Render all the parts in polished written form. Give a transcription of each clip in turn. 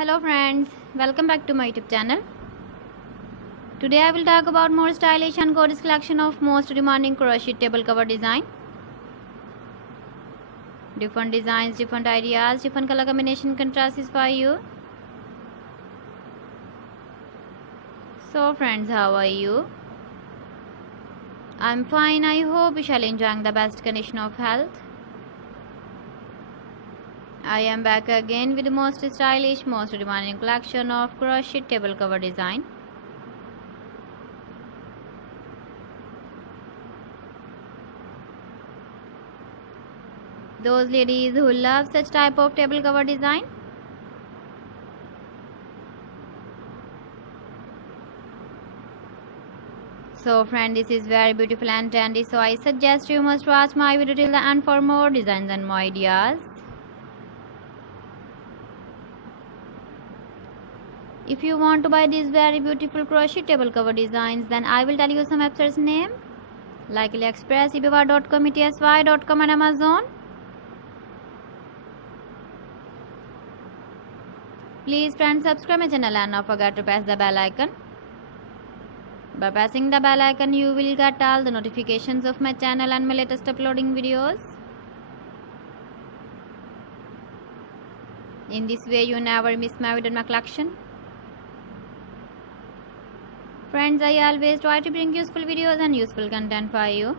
Hello friends, welcome back to my YouTube channel. Today I will talk about more stylish and gorgeous collection of most demanding crochet table cover design. Different designs, different ideas, different color combination contrasts for you. So friends, how are you? I'm fine. I hope you shall enjoying the best condition of health. I am back again with the most stylish, most demanding collection of crochet table cover design. Those ladies who love such type of table cover design, so friend, this is very beautiful and trendy, so I suggest you must watch my video till the end for more designs and more ideas. If you want to buy these very beautiful crochet table cover designs, then I will tell you some websites name like AliExpress, eBay.com, ETSY.com and Amazon. Please friends, subscribe my channel and not forget to press the bell icon. By pressing the bell icon, you will get all the notifications of my channel and my latest uploading videos. In this way, you never miss my video in my collection. Friends, I always try to bring useful videos and useful content for you.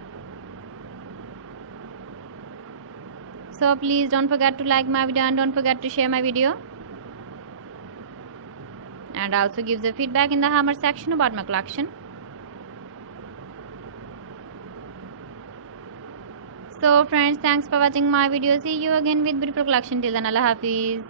So please don't forget to like my video and don't forget to share my video. And also give the feedback in the comment section about my collection. So friends, thanks for watching my video. See you again with beautiful collection. Till then, Allah Hafiz.